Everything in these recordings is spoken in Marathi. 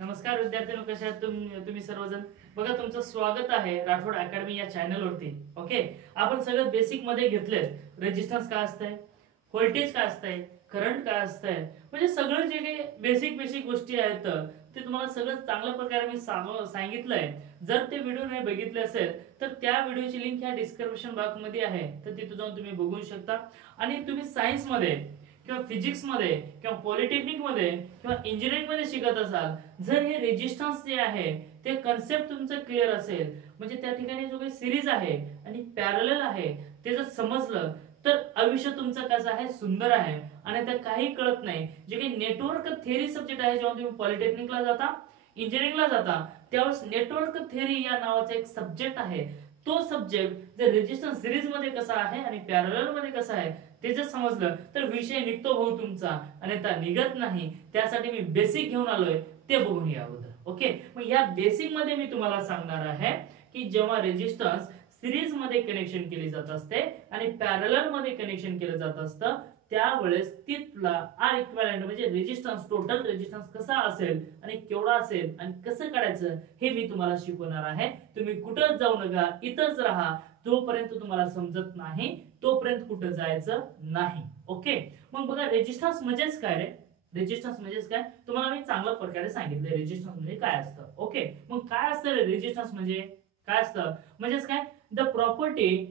नमस्कार विद्यार्थ्यांनो, कशा आहात तुम्ही सर्वजण. बघा, तुमचं स्वागत आहे राठोड अकॅडमी या चॅनल वरती. ओके, आपण सगळं बेसिक मध्ये घेतले. रेजिस्टन्स काय असतंय, व्होल्टेज काय असतंय, करंट काय असतंय, म्हणजे सगळं जे काही बेसिक गोष्टी आहेत ते तुम्हाला सगळं चांगल्या प्रकारे मी सांगितलंय. जर ते व्हिडिओ नाही बघितले असेल तर त्या व्हिडिओची लिंक ह्या डिस्क्रिप्शन बॉक्स मध्ये आहे, तर तिथे जाऊन तुम्ही बघू शकता. आणि तुम्ही सायन्स मध्ये किंवा फिजिक्स मध्ये किंवा पॉलिटेक्निक मध्ये किंवा इंजिनिअरिंग मध्ये शिकत असाल, जर हे रेजिस्टन्स जे आहे ते कन्सेप्ट तुमचं क्लिअर असेल, म्हणजे त्या ठिकाणी जो काही सिरीज आहे आणि पॅरलल आहे ते जर समजलं, तर आयुष्य तुमचं कसं आहे, सुंदर आहे. आणि त्या काही कळत नाही, जे काही नेटवर्क थेअरी सब्जेक्ट आहे, जेव्हा तुम्ही पॉलिटेक्निकला जाता, इंजिनिअरिंगला जाता, त्यावेळेस नेटवर्क थेअरी या नावाचा एक सब्जेक्ट आहे. तो सब्जेक्ट जर रेजिस्टन्स सिरीज मध्ये कसा आहे आणि पॅरलल मध्ये कसा आहे ते जर समजलं, तर विषय निघतो भाऊ तुमचा. आणि त्या निघत नाही, त्यासाठी मी बेसिक घेऊन आलोय, ते बघून या अगोदर. ओके, मग या बेसिक मध्ये मी तुम्हाला सांगणार आहे की जेव्हा रेजिस्टन्स सिरीज मध्ये कनेक्शन केली जात असते आणि पॅरलल मध्ये कनेक्शन केलं जात असतं, त्यावेळेस तिथला आर इक्विव्हॅलेंट म्हणजे रेजिस्टन्स, टोटल रेजिस्टन्स कसा असेल आणि केवढा असेल आणि कसं काढायचं हे मी तुम्हाला शिकवणार आहे. तुम्ही कुठं जाऊ नका, इथंच राहा. जोपर्यंत तुम्हाला समजत नाही तोपर्यंत कुठं जायचं नाही. ओके, मग बघा, रेजिस्टन्स म्हणजेच काय रे? रेजिस्टन्स म्हणजेच काय तुम्हाला मी चांगल्या प्रकारे सांगितलं. रेजिस्टन्स म्हणजे काय असतं. ओके, मग काय असतं रेजिस्टन्स म्हणजे काय असतं? म्हणजेच काय, द प्रॉपर्टी,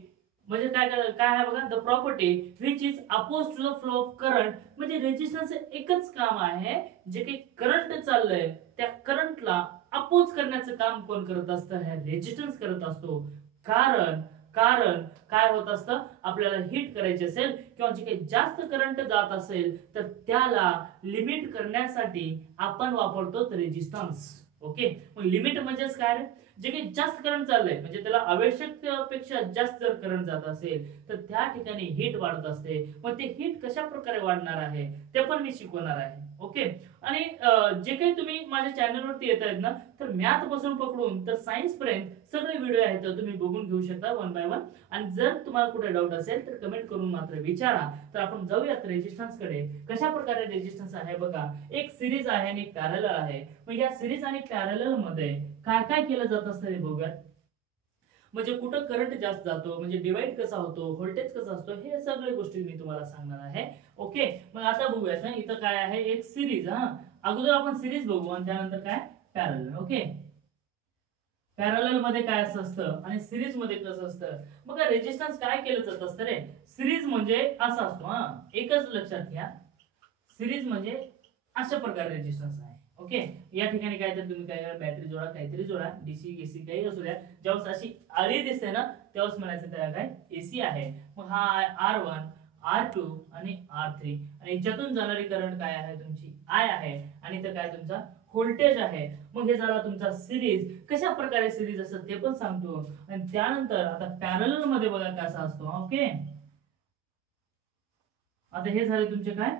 म्हणजे काय काय आहे बघा, the property which is oppose to the flow of current. म्हणजे रेजिस्टन्स एकच काम आहे, जे काही करंट चाललंय त्या करंटला अपोज करण्याचं काम कोण करत असतं? हे रेजिस्टन्स करत असतो. कारण कारण काय होत असतं, आपल्याला हिट करायचे असेल किंवा जे काही जास्त करंट जात असेल तर त्याला लिमिट करण्यासाठी आपण वापरतो रेजिस्टन्स. ओके, मग लिमिट म्हणजेच काय? जे काही जास्त करंट चाललंय, म्हणजे त्याला आवश्यकतेपेक्षा जास्त जर करंट जात असेल तर त्या ठिकाणी हीट वाढत असते. मग ते हीट कशा प्रकारे वाढणार आहे ते पण मी शिकवणार आहे. ओके, आणि जे काही तुम्ही माझ्या चॅनलवरती येत आहेत ना, तर मॅथ पासून पकडून तर सायन्स पर्यंत सगळे व्हिडिओ आहेत, तुम्ही बघून घेऊ शकता वन बाय वन. आणि जर तुम्हाला कुठे डाऊट असेल तर कमेंट करून मात्र विचारा. तर आपण जाऊयात रेजिस्टन्स कडे. कशा प्रकारे रेजिस्टन्स आहे बघा, एक सिरीज आहे आणि एक पॅरलल आहे. मग या सिरीज आणि पॅरलल मध्ये काय काय केलं जात असतं हे बघूयात. म्हणजे कुठं करंट जास्त जातो, म्हणजे डिवाइड कसा होतो, व्होल्टेज कसा असतो, हे सगळे गोष्टी मी तुम्हाला सांगणार आहे. ओके, मग आता बघूयात ना, इथं काय आहे, एक सिरीज. अगोदर आपण सिरीज बघू आणि त्यानंतर काय, पॅरलल. ओके, पॅरलल मध्ये काय असतं आणि सिरीज मध्ये कसं असतं. मग रेजिस्टन्स काय केलं जात असतं रे? सिरीज म्हणजे असा असतो, एकच लक्षात घ्या, सिरीज म्हणजे अशा प्रकारे रेजिस्टन्स आहे. ओके, या ठिकाणी काय तर तुम्ही काय करा, बॅटरी जोडा, काहीतरी जोडा, डीसी एसी काही असू द्या. जेव्हा अशी आळी दिसते ना, तेव्हाच म्हणायचं त्याला काय, एसी आहे. मग हा R1, R2 आणि R3, आणि याच्यातून जाणारी करंट काय आहे, तुमची I आहे. आणि इथं काय तुमचा व्होल्टेज आहे. मग हे झाला तुमचा सिरीज. कशा प्रकारे सिरीज असतं ते पण सांगतो. आणि त्यानंतर आता पॅरलल मध्ये बघा कसा असतो. ओके, आता हे झाले तुमचे काय,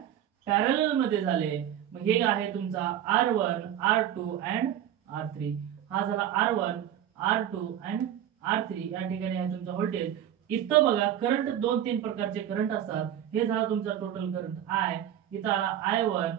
पॅरलल मध्ये झाले. मग हे आहे तुमचा R1, R2 अँड R3. हा झाला R1, R2 अँड R3. या ठिकाणी आहे तुमचा व्होल्टेज. इथं बघा, करंट 2-3 प्रकारचे करंट असतात. हे झाला तुमचा टोटल करंट I. इथं आला I1,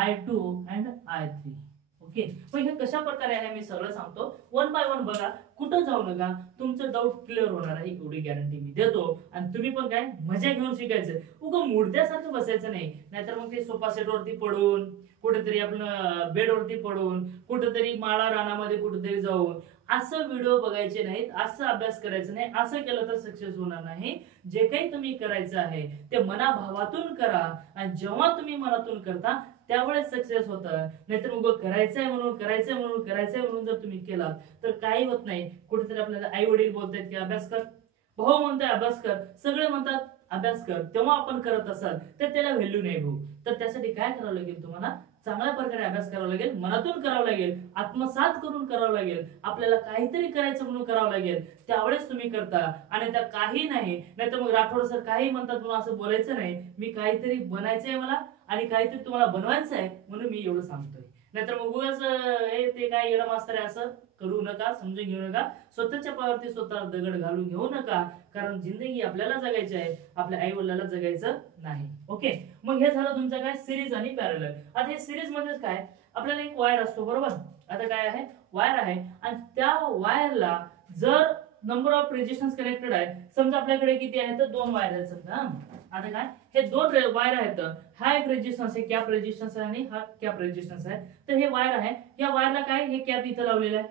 I2 and I3. Okay, मग हे कशा प्रकारे आहे मी सगळं सांगतो. वन बाय वन बघा, कुठं जाऊ नका, तुमचं डाऊट क्लिअर होणार आहे एवढी गॅरंटी मी देतो. आणि तुम्ही पण काय मजा घेऊन शिकायचं, उगा मुर्द्यासारखं बसायचं नाही. नाहीतर मग ते सोफा सेट वरती पडून, कुठेतरी आपलं बेडवरती पडून, कुठेतरी माळा रानामध्ये कुठेतरी जाऊन असं व्हिडिओ बघायचे नाहीत, असं अभ्यास करायचं नाही. असं केलं तर सक्सेस होणार नाही. जे काही तुम्ही करायचं आहे ते मनाभावातून करा. आणि जेव्हा तुम्ही मनातून करता त्यावेळेस सक्सेस होतं. नाहीतर मग करायचंय म्हणून जर तुम्ही केलात तर काही होत नाही. कुठेतरी आपल्याला आई वडील बोलतात की अभ्यास कर, भाऊ म्हणताय अभ्यास कर, सगळे म्हणतात अभ्यास कर, तेव्हा आपण करत असाल तर त्याला व्हॅल्यू नाही भाऊ. तर त्यासाठी काय करावं लागेल, तुम्हाला चांगल्या प्रकारे अभ्यास करावा लागेल, मनातून करावं लागेल, आत्मसात करून करावं लागेल. आपल्याला काहीतरी करायचं म्हणून करावं लागेल, त्यावेळेस तुम्ही करता. आणि त्या काही नाही, नाहीतर मग राठोड सर काही म्हणतात म्हणून असं बोलायचं नाही. मी काहीतरी बनायचंय मला आणि काहीतरी तुम्हाला बनवायचं आहे म्हणून मी एवढं सांगतोय. नाहीतर मग उगाच हे ते काय येडं मास्तर आहे असं करू नका, समजून घेऊ नका. स्वतःच्या पायावरती स्वतः दगड घालून घेऊ नका. कारण जिंदगी आपल्याला जगायची आहे, आपल्या आई वडिलांना जगायचं नाही. ओके, मग हे झालं तुमचं काय, सिरीज आणि पॅरलल. आता हे सिरीज म्हणजे काय, आपल्याला एक वायर असतो बरोबर. आता काय आहे, वायर आहे आणि त्या वायरला जर नंबर ऑफ रेजिस्टन्स कनेक्टेड आहे, समजा आपल्याकडे किती आहेत, तर 2 वायर आहेत समजा. आता काय, हे 2 वायर आहेत, हा एक रेजिस्टन्स आहे, कॅप रेजिस्टन्स आहे आणि हा कॅप रेजिस्टन्स आहे. तर हे वायर आहे, या वायरला काय, हे कॅप इथं लावलेलं आहे.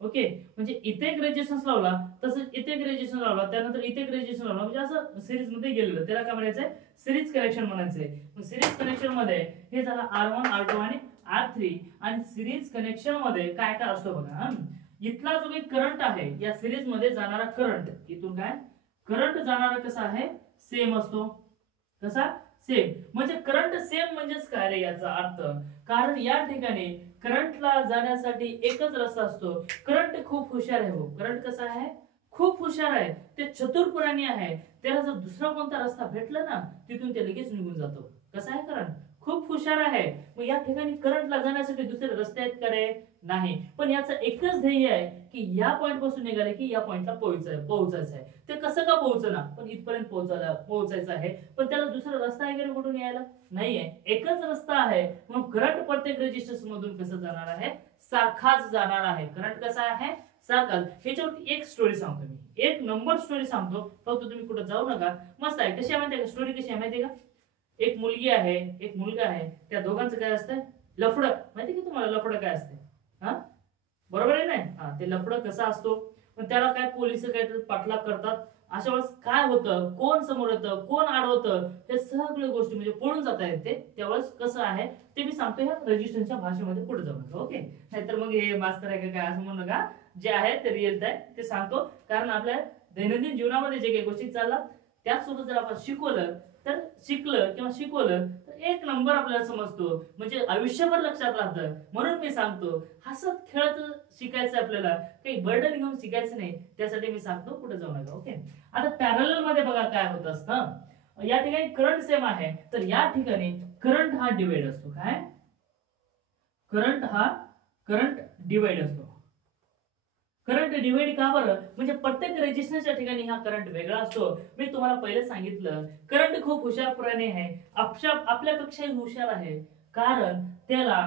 ओके, म्हणजे इथे एक रेजिस्टन्स लावला, तसंच इथे एक रेजिस्टन्स लावला, त्यानंतर इथे एक रेजिस्टन्स लावला, म्हणजे असं सिरीज मध्ये गेलेलं, त्याला काय म्हणायचंय, सिरीज कनेक्शन म्हणायचंय. मग सिरीज कनेक्शन मध्ये हे झालं R1 R2 आणि R3. आणि सिरीज कनेक्शन मध्ये काय काय असतो बघा, इथला जो काही करंट आहे, या सिरीज मध्ये जाणारा करंट, इथून काय करंट जाणारा कसा आहे, सेम असतो. कसा, सेम. म्हणजे करंट सेम म्हणजेच काय रे याचा अर्थ, कारण या ठिकाणी करंटला जाण्यासाठी एकच रस्ता असतो. करंट खूप हुशार आहे, हो करंट कसा आहे, खूप हुशार आहे, ते चतुर प्राणी आहे. त्याला जर दुसरा कोणता रस्ता भेटला ना, तिथून ते लगेच निघून जातो. कसा आहे करंट, खूप हुशार आहे. मग या ठिकाणी करंटला जाण्यासाठी दुसरे रस्ते आहेत का रे, नाही. पण याचं एकच ध्येय आहे की या पॉइंट पासून निघाले की या पॉइंटला पोहोचायचं आहे. ते कसं का पोहोचना, पण इथपर्यंत पोहोचायचं आहे. पण त्याला दुसरा रस्ता आहे का कुठून यायला, नाहीये, एकच रस्ता आहे. मग करंट प्रत्येक रेजिस्टन्स मधून कसं जाणार आहे, सारखाच जाणार आहे. करंट कसा आहे, सारखाच. ह्याच्यावरती एक स्टोरी सांगतो मी, एक नंबर स्टोरी सांगतो, फक्त तुम्ही कुठं जाऊ नका. मस्त आहे. कशी आहे माहिती आहे का स्टोरी, कशी आहे माहिती आहे का, एक मुलगी आहे, एक मुलगा आहे, त्या दोघांचं काय असतं, लफडं. माहिती का तुम्हाला लफडं काय असते, हा बरोबर आहे नाही, हा ते लफडं कसा असतो. पण त्याला काय पोलिस काय पाठलाग करतात. अशा वेळेस काय होतं, कोण समोर येतं, कोण आडवतं, हे सगळ्या गोष्टी म्हणजे पळून जात आहेत ते. त्यावेळेस कसं आहे ते मी सांगतो ह्या रजिस्टरच्या भाषेमध्ये, पुढे जाऊ नका. ओके, नाहीतर मग हे मास्तर आहे का काय असं म्हणू नका, जे आहे ते रिअल आहे ते सांगतो. कारण आपल्या दैनंदिन जीवनामध्ये जे काही गोष्टी चालतात त्याचसोबत जर आपण शिकवलं तर शिकवलं तर एक नंबर आपल्याला समजतो, म्हणजे आयुष्यभर लक्षात राहतं. म्हणून मी सांगतो हसत खेळत शिकायचं, आपल्याला काही बर्डन घेऊन शिकायचं नाही. त्यासाठी मी सांगतो पुढे जाऊ नका. ओके, आता पॅरलल मध्ये बघा काय होत असतं, या ठिकाणी करंट सेम आहे, तर या ठिकाणी करंट हा डिवाइड असतो. काय करंट डिवाइड असतो. करंट डिवाइड का बरं, म्हणजे प्रत्येक रेजिस्टन्सच्या ठिकाणी हा करंट वेगळा असतो. मी तुम्हाला पहिले सांगितलं करंट खूप हुशार प्राणी आहे, आपल्यापेक्षाही हुशार आहे. कारण त्याला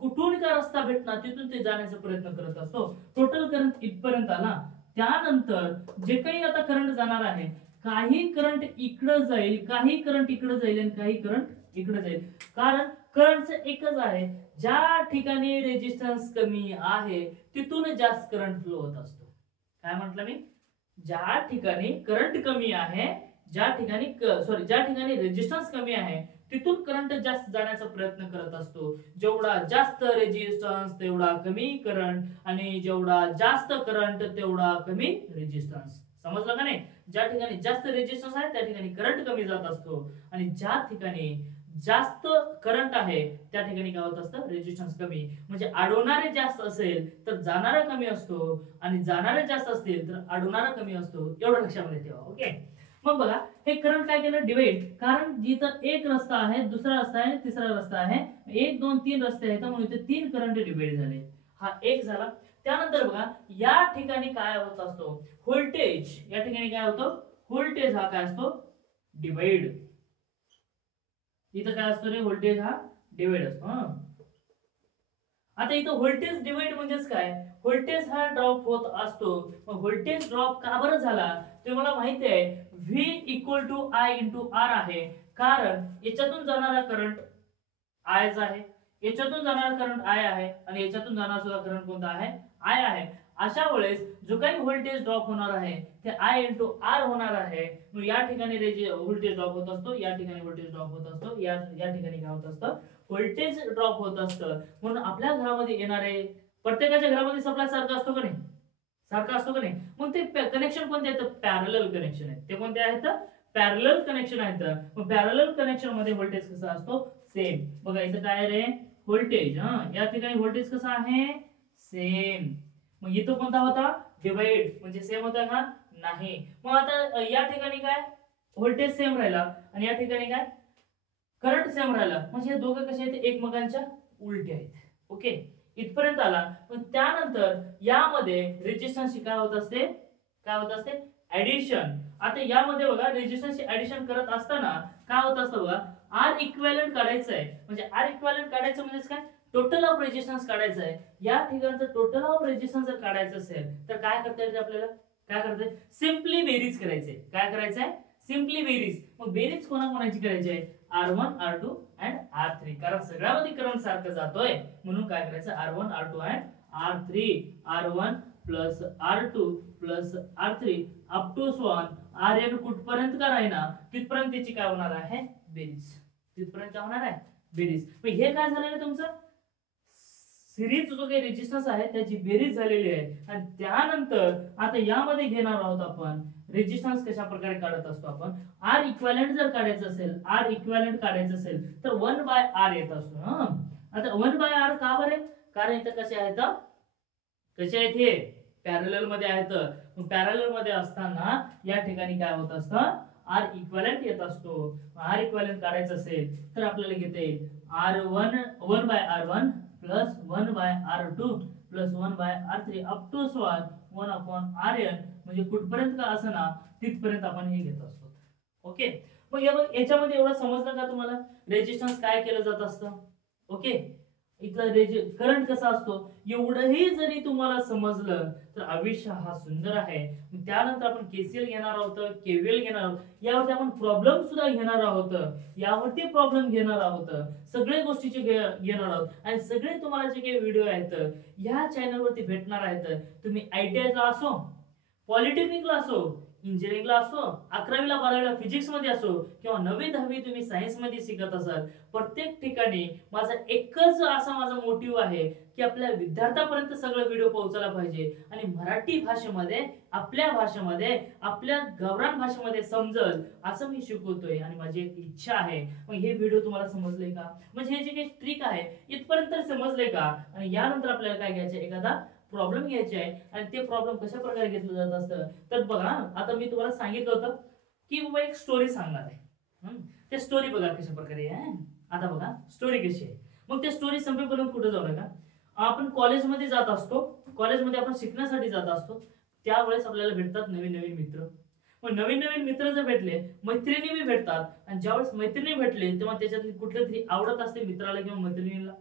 कुठून का रस्ता भेटणार तिथून ते जाण्याचा प्रयत्न करत असतो. टोटल करंट इथपर्यंत आला, त्यानंतर जे काही आता करंट जाणार आहे, काही करंट इकडं जाईल, काही करंट इकडं जाईल आणि काही करंट इकडं जाईल. कारण करंटचं एकच आहे, ज्या ठिकाणी रेजिस्टन्स कमी आहे तिथून जास्त करंट फ्लो होत असतो. काय म्हटलं मी, ज्या ठिकाणी करंट कमी आहे, ज्या ठिकाणी रेजिस्टन्स कमी आहे तिथून करंट जास्त जाण्याचा प्रयत्न करत असतो. जेवढा जास्त रेजिस्टन्स तेवढा कमी करंट, आणि जेवढा जास्त करंट तेवढा कमी रेजिस्टन्स. समजलं का नाही, ज्या ठिकाणी जास्त रेजिस्टन्स आहे त्या ठिकाणी करंट कमी जात असतो, आणि ज्या ठिकाणी जास्त करंट आहे त्या ठिकाणी काय होत असतं, रेजिस्टन्स कमी. म्हणजे अडवणारे जास्त असेल तर जाणारा कमी असतो, आणि जाणारे जास्त असतील तर अडवणारा कमी असतो. एवढं लक्षामध्ये ठेवा. ओके, मग बघा हे करंट काय केलं, डिवाइड. कारण जिथं एक रस्ता आहे, दुसरा रस्ता आहे, तिसरा रस्ता आहे, 1 2 3 रस्ते आहेत, म्हणून इथे 3 करंट डिवाइड झाले. हा एक झाला. त्यानंतर बघा या ठिकाणी काय होत असतो, व्होल्टेज. या ठिकाणी काय होतं, व्होल्टेज हा काय असतो, डिवाइड. इथं काय असतो रे, व्होल्टेज हा डिवाइड असतो. आता इथं व्होल्टेज डिवाइड म्हणजेच काय, व्होल्टेज हा ड्रॉप होत असतो. मग व्होल्टेज ड्रॉप का बरं झाला, तुम्हाला माहिती आहे V = I × R आहे. कारण याच्यातून जाणारा करंट I आहे, याच्यातून जाणारा करंट I आहे, आणि याच्यातून जाणारा सुद्धा करंट कोणता आहे, I आहे. अशा वेळेस जो काही व्होल्टेज ड्रॉप होणार आहे ते I × R होणार आहे. मग या ठिकाणी व्होल्टेज ड्रॉप होत असतो, या ठिकाणी व्होल्टेज ड्रॉप होत असतो, या ठिकाणी काय होत असतं, व्होल्टेज ड्रॉप होत असतं. म्हणून आपल्या घरामध्ये येणारे, प्रत्येकाच्या घरामध्ये सप्लाय सारखा असतो का नाही, सारखा असतो का नाही. मग ते कनेक्शन कोणते आहेत, पॅरलल कनेक्शन आहेत. ते कोणते आहेत, पॅरलल कनेक्शन आहेत. मग पॅरलल कनेक्शन मध्ये व्होल्टेज कसा असतो, सेम. बघा इथं काय रे, व्होल्टेज, या ठिकाणी व्होल्टेज कसा आहे, सेम. मग इथं कोणता होता, डिवाइड, म्हणजे सेम होता का, नाही. मग आता या ठिकाणी काय, व्होल्टेज सेम राहिला, आणि या ठिकाणी काय, करंट सेम राहिला. म्हणजे हे दोघं कसे आहेत, एकमेकांच्या उलटे आहेत. ओके, इथपर्यंत आला. पण त्यानंतर यामध्ये रेजिस्टन्स काय होत असते, ऍडिशन. आता यामध्ये बघा रेजिस्टन्सची ऍडिशन करत असताना काय होत असतं बघा, आर इक्विव्हॅलंट काढायचं आहे. म्हणजे आर इक्विव्हॅलंट काढायचं म्हणजे काय, टोटल ऑफ रेजिस्टन्स काढायचं आहे. या ठिकाणचं टोटल ऑफ रेजिस्टन्स जर काढायचं असेल तर काय करता येईल आपल्याला, काय करता येईल, सिम्पली बेरीज करायचे. काय करायचंय, सिम्पली बेरीज. मग बेरीज कोणाकोणाची करायची आहे, R1 R2 अँड R3. कारण सगळ्यामध्ये करंट सारखं जातोय म्हणून काय करायचं, R1 R2 and R3. R1 plus R2 plus R3 up to स्वान Rn कुठपर्यंत का राहीना तिथपर्यंत त्याची काय होणार आहे, बेरीज. तिथपर्यंत काय होणार आहे, बेरीज. मग हे काय झालेलं तुमचं सिरीज जो काही रेजिस्टन्स आहे त्याची बेरीज झालेली आहे. आणि त्यानंतर आता यामध्ये घेणार आहोत आपण रेजिस्टन्स कशा प्रकारे काढत असतो आपण, आर इक्विव्हॅलंट जर काढायचं असेल, आर इक्विव्हॅलंट काढायचं असेल तर 1/r येत असतो. आता 1/r का बरे, कारण इथं कसे आहेत, कसे आहेत, हे पॅरलल मध्ये आहेत. मग पॅरलल मध्ये असताना या ठिकाणी काय होत असतं, आर इक्विव्हॅलंट येत असतो. आर इक्विव्हॅलंट काढायचं असेल तर आपल्याला घेता येईल R1 1/r1 plus 1/r2 plus 1/r3 up to स्वान 1/rn. म्हणजे कुठपर्यंत का असं ना तिथपर्यंत आपण हे घेत असतो. ओके. मग याच्यामध्ये एवढं समजलं का तुम्हाला, रेजिस्टन्स काय केलं जात असतं. ओके. इथला करंट कसा असतो एवढंही जरी तुम्हाला समजलं तर आयुष्य हा सुंदर आहे. त्यानंतर आपण केसीएल घेणार आहोत, केव्हीएल घेणार आहोत, यावरती आपण प्रॉब्लेम सुद्धा घेणार आहोत, यावरती प्रॉब्लेम घेणार आहोत, सगळे गोष्टीचे घेणार आहोत. आणि सगळे तुम्हाला जे काही व्हिडिओ आहेत या चॅनलवरती भेटणार आहेत. तुम्ही ITI ला असो, पॉलिटेक्निकला असो, इंजिनिअरिंगला असो, 11वीला 12वीला फिजिक्स मध्ये असो किंवा 9वी 10वी तुम्ही सायन्स मध्ये शिकत असाल, प्रत्येक ठिकाणी माझा एकच असा माझा मोटिव्ह आहे की आपल्या विद्यार्थ्यापर्यंत सगळं व्हिडिओ पोहोचला पाहिजे आणि मराठी भाषेमध्ये, आपल्या भाषेमध्ये, आपल्या गावरान भाषेमध्ये समजल असं मी शिकवतोय आणि माझी एक इच्छा आहे. मग हे व्हिडिओ तुम्हाला समजले का, म्हणजे हे जे काही ट्रिक आहे इथपर्यंत समजले का. आणि यानंतर आपल्याला काय घ्यायचं, एखादा प्रॉब्लेम घ्यायचे आहे. आणि ते प्रॉब्लेम कशा प्रकारे घेतलं जात असतं तर बघा, आता मी तुम्हाला सांगितलं होतं की बाबा एक स्टोरी सांगणार आहे. ते स्टोरी बघा कशा प्रकारे आहे. आता बघा स्टोरी कशी आहे. मग ते स्टोरी संपेपर्यंत कुठे जाऊ नका. आपण कॉलेजमध्ये जात असतो, कॉलेजमध्ये आपण शिकण्यासाठी जात असतो, त्यावेळेस आपल्याला भेटतात नवीन नवीन मित्र. मग नवीन नवीन मित्र जर भेटले, मैत्रिणी बी भेटतात. आणि ज्यावेळेस मैत्रिणी भेटले तेव्हा त्याच्यातली कुठल्या तरी आवडत असते मित्राला किंवा मैत्रिणीला.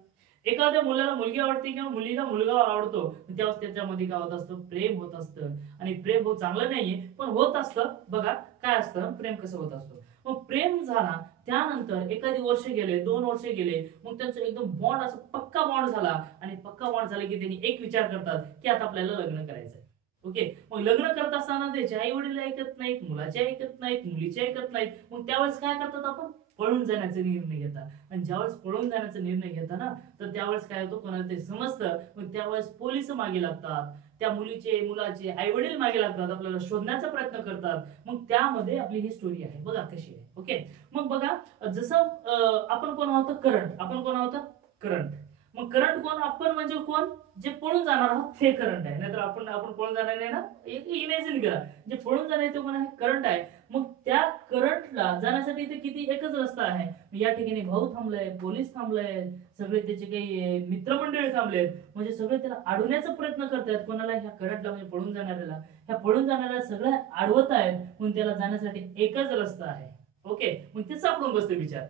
एखाद्या मुलाला मुलगी आवडते किंवा मुलीला मुलगा आवडतो, तेव्हा त्याच्यामध्ये काय होत असतं, प्रेम होत असतं. आणि प्रेम हो चांगलं नाहीये पण होत असतं. बघा काय असतं प्रेम कसं होत असतं. मग प्रेम झाला त्यानंतर एखादी वर्ष गेले, 2 वर्ष गेले, मग त्यांचं एकदम बॉन्ड असं पक्का बॉन्ड झाला. आणि पक्का बॉन्ड झाला की त्यांनी एक विचार करतात की आता आपल्याला लग्न करायचंय. ओके. मग लग्न करत असताना त्याचे आई वडील ऐकत नाहीत, मुलाचे ऐकत नाहीत, मुलीचे ऐकत नाहीत. मग त्यावेळेस काय करतात, आपण पळून जाण्याचा निर्णय घेतात. आणि ज्यावेळेस पळून जाण्याचा निर्णय घेता ना तर त्यावेळेस काय होतं, कोणाला ते समजतं. मग त्यावेळेस पोलिस मागे लागतात, त्या मुलीचे मुलाचे आई वडील मागे लागतात, आपल्याला शोधण्याचा प्रयत्न करतात. मग त्यामध्ये आपली ही स्टोरी आहे, बघा कशी आहे. ओके. मग बघा जसं आपण कोण आहोत, करंट. आपण कोण आहोत, करंट. मग करंट कोण, आपण म्हणजे कोण, जे पळून जाणार आहोत ते करंट आहे. नाहीतर आपण पळून जाणार नाही ना, इमॅजिन करा जे पळून जाणार आहे ते कोण आहे, करंट आहे. मग त्या करंटला जाण्यासाठी इथे किती एकच रस्ता आहे. या ठिकाणी भाऊ थांबलाय, पोलीस थांबलाय, सगळे त्याचे काही मित्रमंडळी थांबलेत. म्हणजे सगळे त्याला अडवण्याचा प्रयत्न करतात. कोणाला, ह्या करंटला, म्हणजे पळून जाणाऱ्याला. ह्या पळून जाणाऱ्या सगळ्या अडवत आहेत. म्हणून त्याला जाण्यासाठी एकच रस्ता आहे. ओके. मग ते सापडून बसते विचार.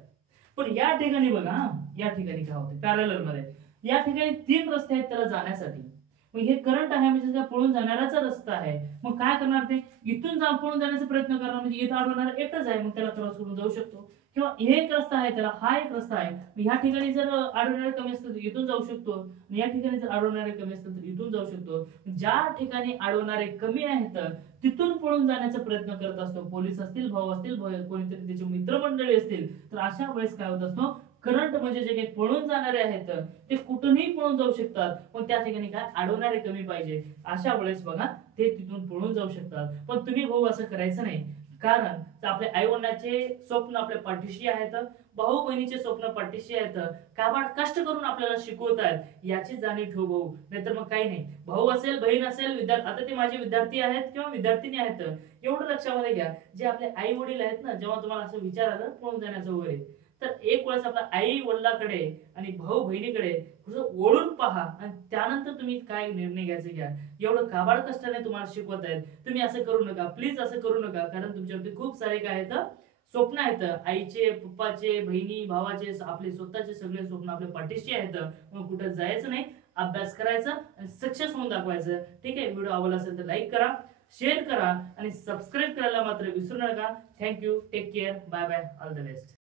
पण या ठिकाणी बघा, या ठिकाणी काय होते, पॅरलल मध्ये या ठिकाणी 3 रस्ते आहेत त्याला जाण्यासाठी. मग हे करंट आहे म्हणजे त्या पळून जाणाऱ्याचा रस्ता आहे. मग काय करणार, ते इथून पळून जाण्याचा प्रयत्न करणार. म्हणजे इथं अडवणार एकच आहे, मग त्याला क्रॉस करून जाऊ शकतो. किंवा हे एक रस्ता आहे, त्याला हा एक रस्ता आहे. ह्या ठिकाणी जर अडवणारे कमी असतील तर इथून जाऊ शकतो. या ठिकाणी जर अडवणारे कमी असतील तर इथून जाऊ शकतो. ज्या ठिकाणी अडवणारे कमी आहेत तिथून पळून जाण्याचा प्रयत्न करत असतो. पोलीस असतील, भाऊ असतील, कोणीतरी त्याचे मित्रमंडळी असतील. तर अशा वेळेस काय होत असतो, करंट म्हणजे जे काही पळून जाणारे आहेत ते कुठूनही पळून जाऊ शकतात. पण त्या ठिकाणी काय, अडवणारे कमी पाहिजे. अशा वेळेस बघा ते तिथून पळून जाऊ शकतात. पण तुम्ही भाऊ असं करायचं नाही. कारण आपल्या आई वडिलांचे स्वप्न आपल्या पाठीशी आहेत, भाऊ बहिणीचे स्वप्न पाठीशी आहेत. काबाड कष्ट करून आपल्याला शिकवत आहेत याची जाणीव ठेव भाऊ. नाहीतर मग काही नाही, भाऊ असेल, बहीण असेल, विद्यार्थी, आता ते माझे विद्यार्थी आहेत किंवा विद्यार्थिनी आहेत, एवढं लक्षामध्ये घ्या. जे आपले आई वडील आहेत ना, जेव्हा तुम्हाला असं विचार आलं पळून जाण्याचं वगैरे, तर एक वेळेस आपल्या आई वडिलाकडे आणि भाऊ बहिणीकडे ओढून पहा आणि त्यानंतर तुम्ही काय निर्णय घ्यायचे घ्या. एवढं काबाड कष्टाने तुम्हाला शिकवत आहेत, तुम्ही असं करू नका, प्लीज असं करू नका. कारण तुमच्यावरती खूप सारे काय आहेत, स्वप्न आहेत, आईचे, पप्पाचे, बहिणी, भावाचे, आपले स्वतःचे सगळे स्वप्न आपल्या पाठीशी आहेत. मग कुठं जायचं नाही, अभ्यास करायचा आणि सक्सेस होऊन दाखवायचं. ठीक आहे, व्हिडिओ आवडला असेल तर लाईक करा, शेअर करा आणि सबस्क्राईब करायला मात्र विसरू नका. Thank you, take care, bye bye, all the best.